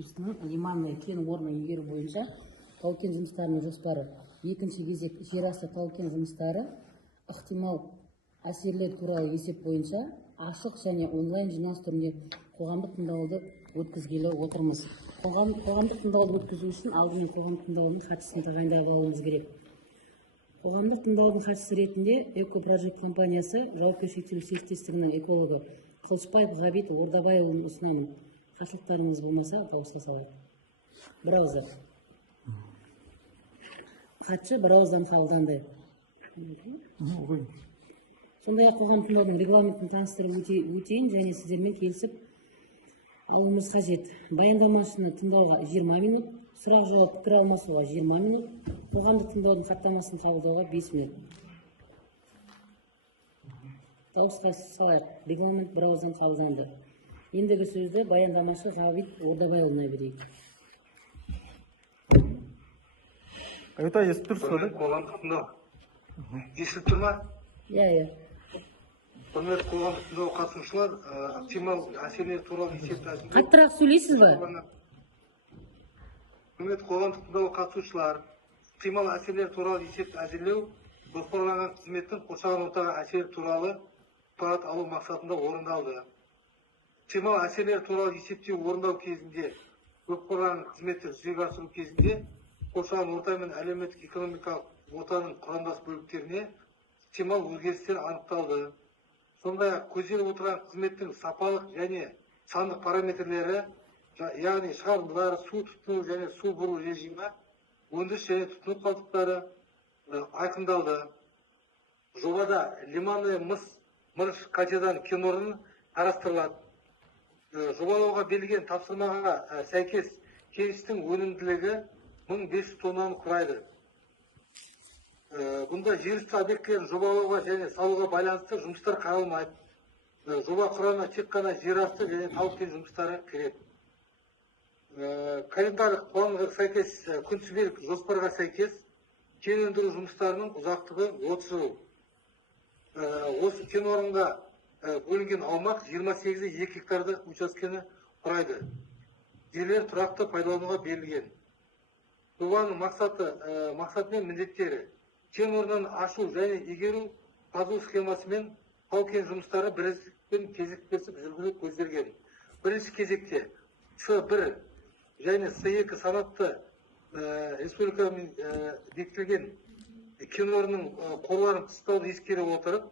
жетекшісінің Лиманное кен орнын игеру бойынша тау-кен жұмыстарының жоспары. Екінші кезек жерасты тау-кен жұмыстары ықтимал әсерлер туралы есеп бойынша ашық және онлайн жиналыс түрінде қоғамдық тыңдауды өткізгелі отырмыз. Қоғамдық тыңдауды өткізу үшін алдымен қоғамдық тыңдаудың хатшысын тағайындап алуымыз керек. Қоғамдық тыңдаудың хатшысы ретінде Экопрожект компаниясы жауапкершілігі шектеулі серіктестігінің экологы Қылышбаев Ғабит Ордабайұлын ұсынамын. Қарсылықтарыңыз болмаса дауысқа салайық. Бірауыздан. Хатшы бірауыздан қабылданды. Сондай-ақ қоғамдық тыңдаудың регламентін таныстырып өтейін және сіздермен келісіп алуымыз қажет. Баяндамашыны тыңдауға 20 минут, сұрақ жауап пікір алмасуға 20 минут, қоғамдық тыңдаудың хаттамасын қабылдауға 5 минут. Дауысқа салайық. Регламент бірауыздан қабылданды. Ендігі сөзді баяндамашы Ғабит Ордабайұлына берейік. Айта, естіп тұрсыз ба? Қоғамдық тыңдау. Естіп тұр ма? Иә. Құрметті қоғамдық тыңдау қатысушылар, ықтимал әсерлер туралы есеп әзірлеу. Қаттырақ сөйлейсіз бе? Құрметті қоғамдық тыңдау қатысушылар, ықтимал әсерлер туралы есеп әзірлеу жоспарланған қызметтің қоршаған ортаға әсері туралы ақпарат алу мақсатында орындалды. Ықтимал әсерлер туралы есептеу орындау кезінде жоспарланған қызметті жүзеге асыру кезінде қоршаған орта мен әлеуметтік экономикалық ортаның құрамдас бөліктеріне ықтимал өзгерістер анықталды. Сондай-ақ көзделіп отырған қызметтің сапалық және сандық параметрлері, яғни шығарындылар, су тұтыну және су бұру режимі, өндіріс және тұтыну қалдықтары айқындалды. Жобада Лиманное мырыш катедан кен орны қарастырылады. Жобалауға берілген тапсырмаға сәйкес кеніштің өнімділігі 1500 тоннаны құрайды. Бұнда жерүсті объектілерін жобалауға және салуға байланысты жұмыстар қаралмайды. Жоба құрамына тек қана жерасты және тау-кен жұмыстары кіреді. Календарь планға сәйкес, күнтізбелік жоспарға сәйкес кен өндіру жұмыстарының ұзақтығы 30 жыл. Осы кен орнына бөлінген аумақ 28-2 гектарды учаскені құрайды. Жерлер тұрақты пайдалануға берілген. Жобаның мақсаты мен міндеттері: кен орнын ашу және игеру қазу схемасымен тау-кен жұмыстары бірлескен кезектесіп жүргізу көзделген. Бірінші кезекте С1 және С2 санатты республикамен бекітілген кен орнының қорларын қыстауды ескере отырып,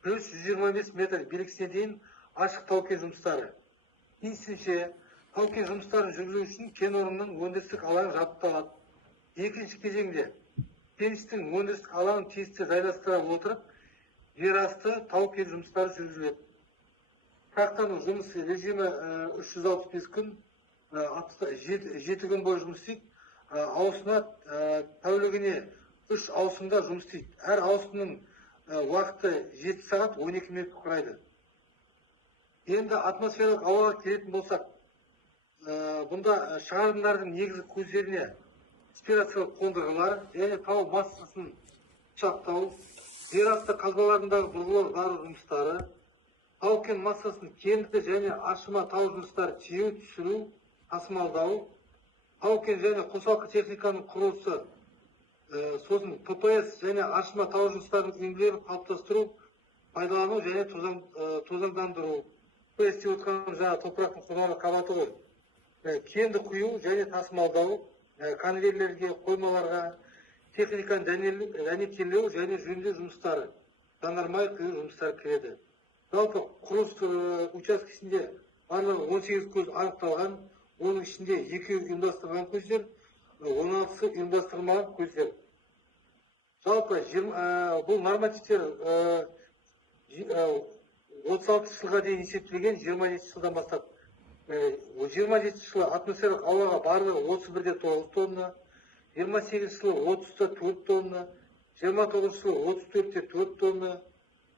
плюс 125 метр белгісіне дейін ашық тау-кен жұмыстары. Екіншіше, тау-кен жұмыстарын жүргізу үшін кен орнының өндірістік алаңы жабдықталады. Екінші кезеңде кеніштің өндірістік алаңын тиісті жайластыра отырып, жерасты тау-кен жұмыстары жүргізіледі. Тұрақтану жұмыс режимі 365 күн, 7 күн бойы жұмыс істейді. Ауысына тәулігіне 3 ауысымда жұмыс істейді. Әр ауысымның уақыты 7 сағат 12 минут құрайды. Енді атмосфералық ауаға келетін болсақ, бұнда шығарындардың негізгі көздеріне спирациялық қондырғылар және тау массасын ұшақтау, жерасты қазбаларындағы бұрғылау жару жұмыстары, тау-кен массасын кенді және ашыма тау жұмыстары тиеу, түсіру, тасымалдау, тау-кен және қосалқы техниканың құрылысы, сосын ППС және ашыма тау жұмыстарының үйінділерін қалыптастыру, пайдалану және тозаңдандыру. ППС деп отқан жаңа топырақтың құнарлы қабаты ғой. Кенді құю және тасымалдау, конвейерлерге, қоймаларға, техниканы дәнекерлеу және жөндеу жұмыстары, жанармай құю жұмыстары кіреді. Жалпы құрылыс учаскесінде барлығы 18 көз анықталған, оның ішінде 2 ұйымдастырылған көздер, 16 ұйымдастырылмаған көздер. Жалпы бұл нормативтер 36 жылға дейін есептелген, 27 жылдан бастап. 27 жылы атмосфералық ауаға барлығы 31,9 тонна, 28 жылы 30,4 тонна, 29 жылы 34,4 тонна,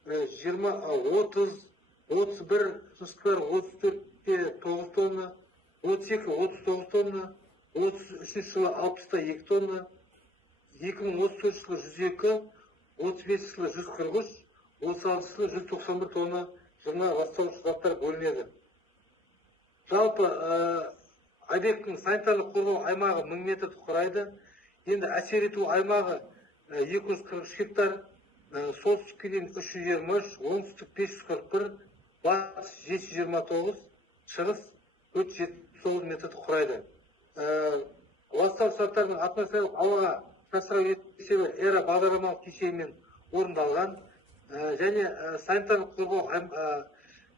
30, 31 жылы 34,9 тонна, 32-39 тонна, 33 жылы 60,2 тонна, 2034 жылы 102, 35 жылы 143, 36 жылы 191 тонна жылына ластауыш заттар бөлінеді. Жалпы объекттің санитарлық қорғау аймағы 1000 метрді құрайды. Енді әсер ету аймағы 243 гектар, солтүстікке дейін 323, оңтүстік 541, батыс 729, шығыс 479 метрді құрайды. Ластау заттарының атмосфералық ауаға тасырау есебі эра бағдарламалық кешенімен орындалған, және санитарлық қорғау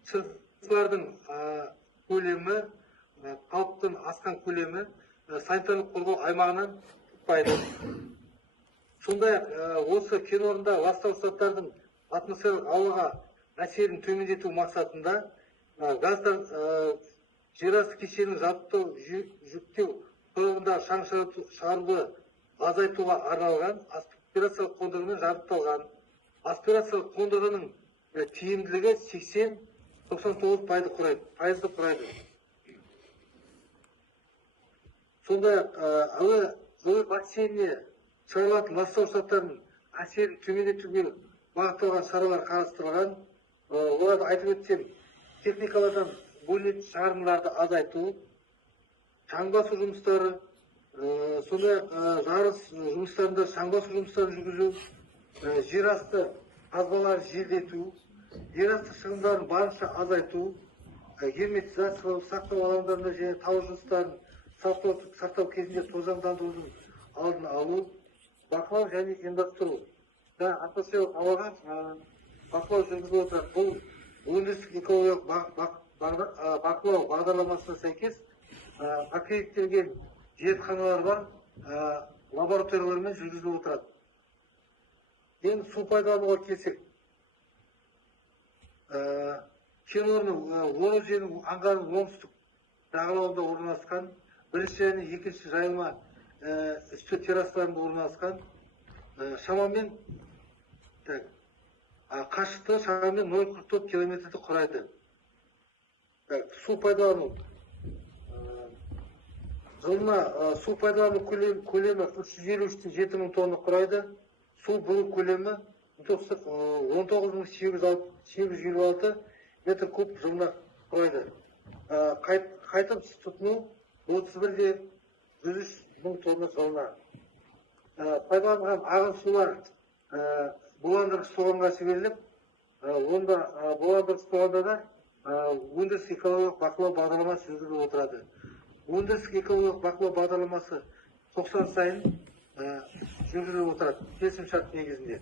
шығыстылардың көлемі, қалыптың асқан көлемі санитарлық қорғау аймағынан шықпайды. Сондай-ақ осы кен орнында ластау заттардың атмосфералық ауаға әсерін төмендету мақсатында газдар жерасты кешенін жабдықтау, жүктеу торабындағы шаң шығаруды азайтуға арналған аспирациялық қондырғымен жабдықталған. Аспирациялық қондырғының тиімділігі 80-99 пайызды құрайды. Сондай-ақ әуе бассейніне шығарылатын ластау заттарының әсерін төмендетуге бағытталған шаралар қарастырылған. Оларды айтып өтсем, техникалардан бөлінетін шығарындыларды азайту, шаң басу жұмыстары, сондай-ақ жарыс жұмыстарында шаң басу жұмыстарын жүргізу, жерасты қазбаларын желдету, жерасты шығындарын барынша азайту, герметизациялау, сақтау алаңдарында және тау жұмыстарын сақтау кезінде тозаңдандырудың алдын алу, бақылау және ұйымдастыру. Атмосфералық ауаға бақылау жүргізіліп отырады. Бұл өндірістік экологиялық бақылау бағдарламасына сәйкес аккредиттелген зертханалар бар, лабораториялармен жүргізіліп отырады. Енді су пайдалануға келсек, кен орны Орал өзенінің аңғарының оңтүстік жағалауында орналасқан, бірінші және екінші жайылма үстел террастарында орналасқан, шамамен қашықтығы шамамен 0,44 километрді құрайды. Су пайдалану. Жылына су пайдалану көлемі 353,7 мың тонна құрайды. Су бөлу көлемі 19,856 метр куб жылына құрайды. Қайтып тұтыну 31,103 мың тонна жылына. Пайдаланған ағын сулар буландырғыш тоғанға жіберіліп, онда буландырғыш тоғанда да өндірістік экологиялық бақылау бағдарламасы жүргізіліп отырады. Өндірістік экологиялық бақылау бағдарламасы 90 сайын жүргізіліп отырады, келісімшарт негізінде.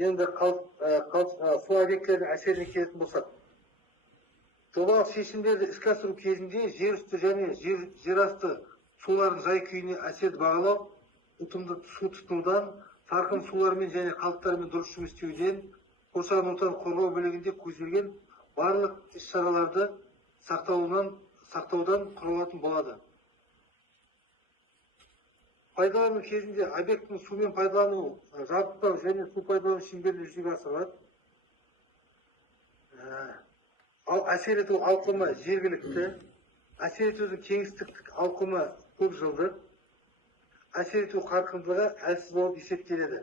Енді су объектілерінің әсеріне келетін болсақ, жобалық шешімдерді іске асыру кезінде жер үсті және жер асты сулардың жай-күйіне әсерді бағалау, ұтымды су тұтынудан, сарқын сулармен және қалдықтармен дұрыс жұмыс істеуден, қоршаған ортаны қорғау бөлігінде көзделген барлық іс-шараларды сақтаудан құралатын болады. Пайдалану кезінде объекттің сумен пайдалану, жабдықтау және су пайдалану шеңберінде жүзеге асырылады. Ал әсер ету ауқымы жергілікті, әсер етудің кеңістіктік ауқымы көп жылдық, әсер ету қарқындылығы әлсіз болып есептеледі.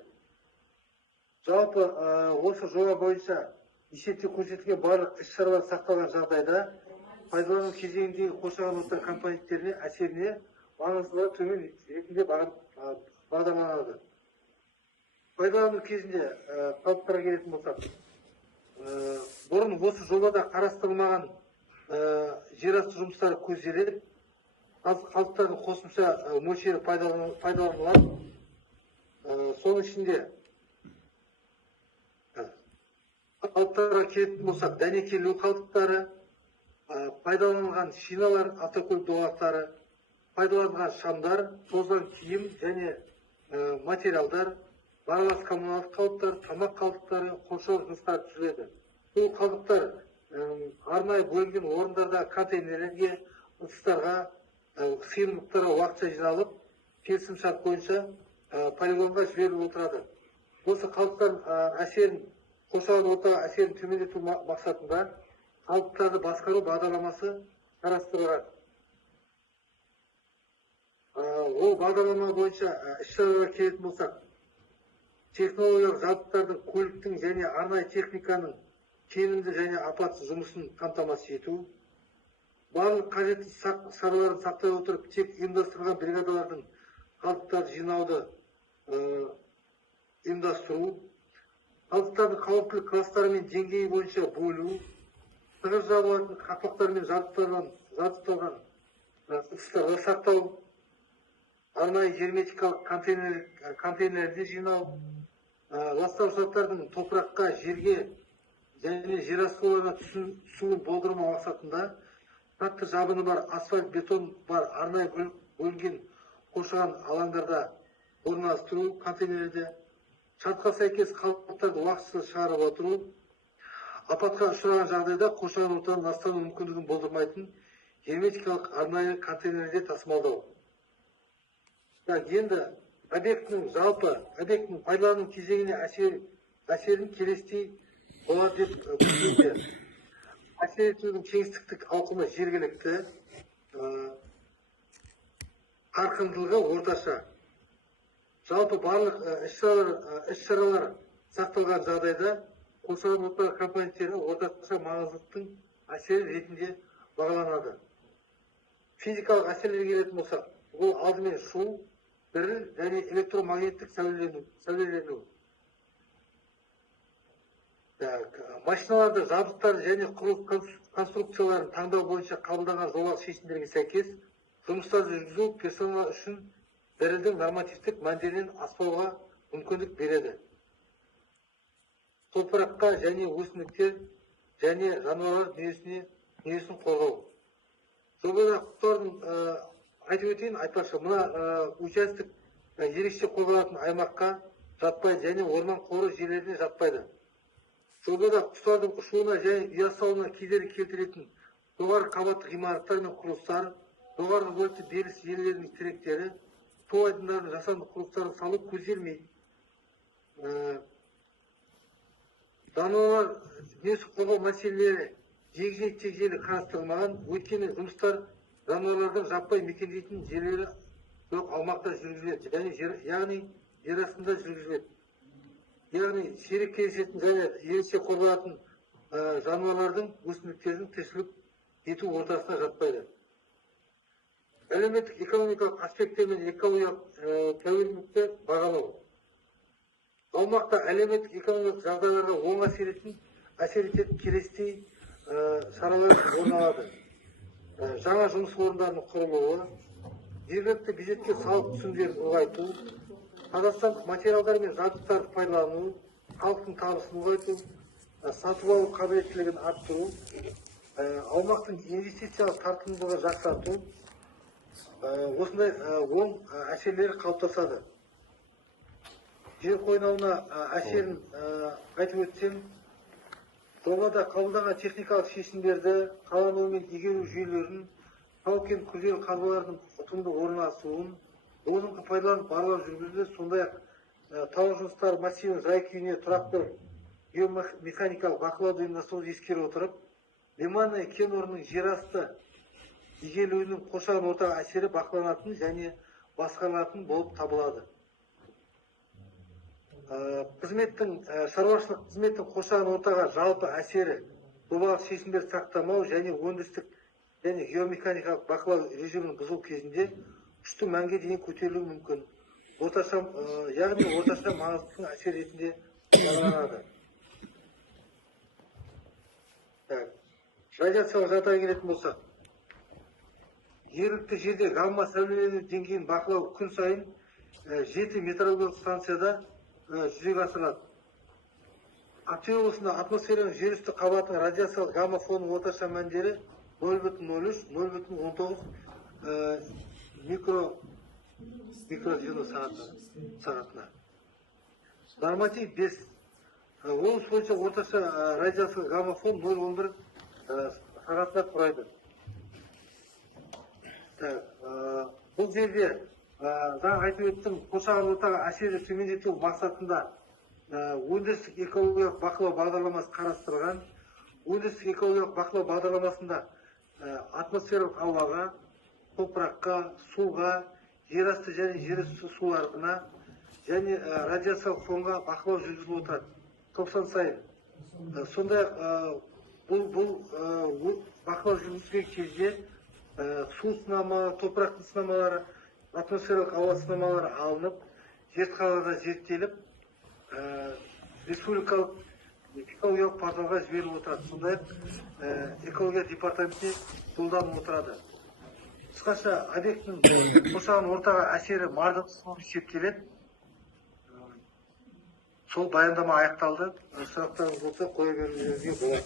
Жалпы осы жоба бойынша есепте көрсетілген барлық іс-шаралар сақталған жағдайда пайдалану кезеңіндегі қоршаған орта компоненттеріне әсеріне маңыздылығы төмен ретінде бағдарланады. Пайдалану кезінде қалыптарға келетін болсақ, бұрын осы жобада қарастырылмаған жерасты жұмыстары көзделіп, қалдықтардың қосымша мөлшері пайдаланылады. Соның ішінде қалдықтарға келетін болсақ, дәнекерлеу қалдықтары, пайдаланылған шиналар, автокөлік доғақтары, пайдаланылған шамдар, тозған киім және материалдар, аралас коммуналдық қалдықтар, тамақ қалдықтары қоршау жұмыстары түсіреді. Бұл қалдықтар арнайы бөлінген орындарда контейнерлерге, ыдыстарға, сыйымдылықтарға уақытша жиналып, келісімшарт бойынша полигонға жіберіліп отырады. Осы қалдықтар әсерін, қоршаған ортаға әсерін төмендету мақсатында қалдықтарды басқару бағдарламасы қарастырылған. Ол бағдарлама бойынша іс-шараларға келетін болсақ, технологиялық жабдықтардың, көліктің және арнайы техниканың сенімді және апатсыз жұмысын қамтамасыз ету, барлық қажетті шараларын сақтай отырып тек ұйымдастырылған бригадалардың қалдықтарды жинауды ұйымдастыру, қалдықтардың қауіптілік кластары мен деңгейі бойынша бөлу, тығыз жабылатын қақпақтар мен жабдықталған ыдыстарды сақтау, арнайы герметикалық контейнерлерде жинау, ластауыш заттардың топыраққа, жерге және жер асты суларына түсуін болдырмау мақсатында қатты жабыны бар асфальт, бетон бар арнайы бөлінген қоршаған алаңдарда орналастыру, контейнерде шартқа сәйкес қалдықтарды уақытысыз шығарып отыру, апатқа ұшыраған жағдайда қоршаған ортаның ластану мүмкіндігін болдырмайтын герметикалық арнайы контейнерде тасымалдау. Енді объектінің пайдалану кезеңіне әсерін келестей болады деп көрсетеді. Әсер етудің кеңістіктік ауқымы жергілікті, қарқындылығы орташа. Жалпы барлық іс-шаралар сақталған жағдайда қоршаған орта компоненттері орташа маңыздылықтың әсері ретінде бағаланады. Физикалық әсерлерге келетін болсақ, бұл алдымен шу, діріл және электромагниттік сәулелену. Машиналарды, жабдықтарды және құрылыс конструкцияларын таңдау бойынша қабылданған жобалық шешімдерге сәйкес жұмыстарды жүргізу персонал үшін дірілдің нормативтік мәндерінен аспауға мүмкіндік береді. Топыраққа және өсімдіктер және жануарлар дүниесін қорғау. Жобада құқықтардың айтып өтейін, айтпақшы, мына участок ерекше қорғалатын аймаққа жатпайды және орман қоры жерлеріне жатпайды. Жобада құстардың ұшуына және ұя салуына кедергі келтіретін жоғары қабатты ғимараттар мен құрылыстар, жоғары вольтты беріліс желілерінің тіректері, су айдындарының жасанды құрылыстарын салу көзделмейді. Жануарлар дүниесін қорғау мәселелері егжей-тегжейлі қарастырылмаған, өйткені жұмыстар жануарлардың жаппай мекендейтін жерлері жоқ аумақта жүргізіледі, яғни жер астында жүргізіледі. Яғни сирек кездесетін және ерекше қорғалатын жануарлардың, өсімдіктердің тіршілік ету ортасына жатпайды. Әлеуметтік экономикалық аспекттер мен экологиялық тәуелділікті бағалау. Аумақта әлеуметтік экономикалық жағдайларға оң әсер ететін келестей шаралар орын алады. Жаңа жұмыс орындарының құрылуы, жергілікті бюджетке салық түсімдерін ұлғайту, қазақстандық материалдар мен жабдықтарды пайдалану, халықтың табысын ұлғайту, сатып алу қабілеттілігін арттыру, аумақтың инвестициялық тартымдылығын жақсарту, осындай оң әсерлері қалыптасады. Жер қойнауына әсерін айтып өтсем, жобада қабылданған техникалық шешімдерді, қалану мен игеру жүйелерін, тау-кен күрделі қазбалардың ұтымды орналасуын, оның пайдаланып барлау жүргізілді, сондай-ақ тау жұмыстары массивінің жай-күйіне тұрақты геомеханикалық бақылауды ұйымдастыруды ескере отырып, Лиманное кен орнының жер асты игерілуінің қоршаған ортаға әсері бақыланатын және басқарылатын болып табылады. Шаруашылық қызметтің қоршаған ортаға жалпы әсері жобалық шешімдер сақтамау және өндірістік және геомеханикалық бақылау режимін бұзу кезінде күшті мәнге дейін көтерілуі мүмкін. Яғни орташа маңыздылықтың әсер ретінде бағаланады. Радиациялық жағдайға келетін болсақ, жергілікті жерде гамма сәулелену деңгейін бақылау күн сайын 7 метеорологиялық станцияда жүзеге асырылады. Ақтөбе облысында атмосфераның жер үсті қабатының радиациялық гамма фонының орташа мәндері 0,03, 0,19 микрожүйелі сағатына. Норматив 5. Облыс бойынша орташа радиациялық гамма фон 0,11 сағатына құрайды. Бұл жерде жаңа айтып өттім, қоршаған ортаға әсерді төмендету мақсатында өндірістік экологиялық бақылау бағдарламасы қарастырылған. Өндірістік экологиялық бақылау бағдарламасында атмосфералық ауаға, топыраққа, суға, жер асты және жер үсті суларына және радиациялық фонға бақылау жүргізіліп отырады. 90 сайын сондай ақ бұл бақылау жүргізген кезде су сынамалары, топырақтың сынамалары, атмосфералық ауа сынамалары алынып, зертханаларда зерттеліп, республикалық экологиялық порталға жіберіліп отырады. Сондай ақ экология департаментіне жолданып отырады. Қысқаша, объектінің қоршаған ортаға әсері мардымсыз болып есептеледі. Сол баяндама аяқталды. Сұрақтарыңыз болса қоя берулеріңізге болады.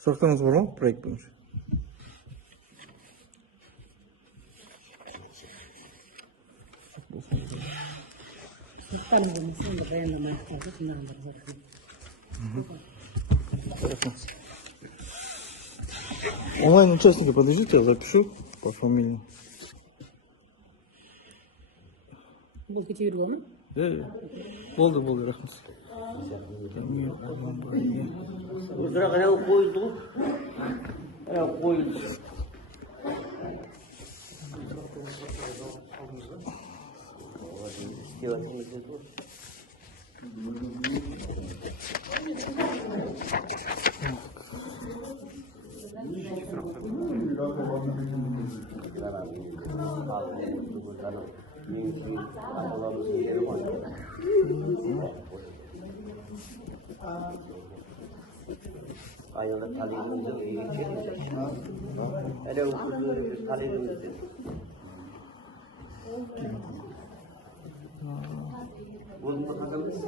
Сұрақтарыңыз бар ма проект бойынша? Сұрақтарыңыз болмаса, онда баяндама аяқталды. Тыңдағандарыңызға рахмет. Онлайн участника подождите, я запишу по фамилии. Бұл кете беру ма? Болды, рахмет. Бірақ анау қойылды ғой. Анау қойылды. Ayağına talihimizde geçelim. Hele okuzluğu talihimizde. Bunu da kazanırız.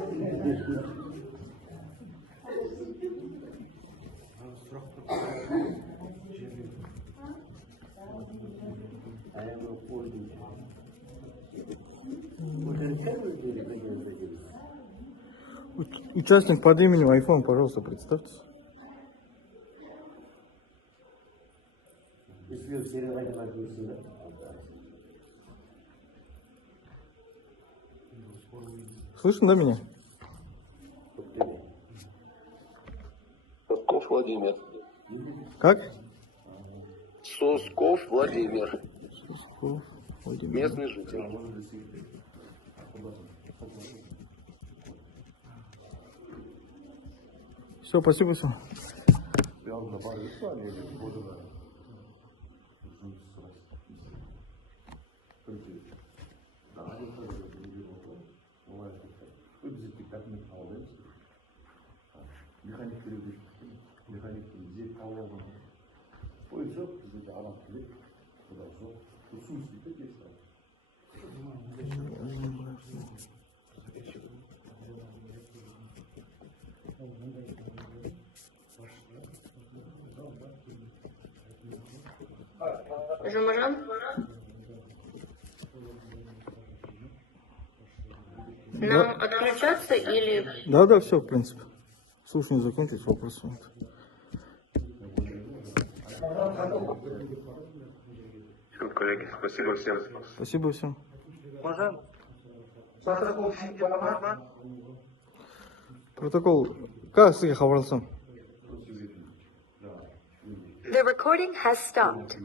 Ayağına koydum. Участник под именем iPhone, пожалуйста, представьтесь. Слышно, да, меня? Сосков Владимир. Как? Сосков Владимир. Сосков Владимир. Местный житель. Все, спасибо, все. Жумажан? Нам отключаться или... Да, все, в принципе. Слушание закончилось, вопросы нет. Все, коллеги, спасибо всем. Спасибо всем. Мажан, протокол сізде бар ма? Протокол, как сізге хабарласам? The recording has stopped.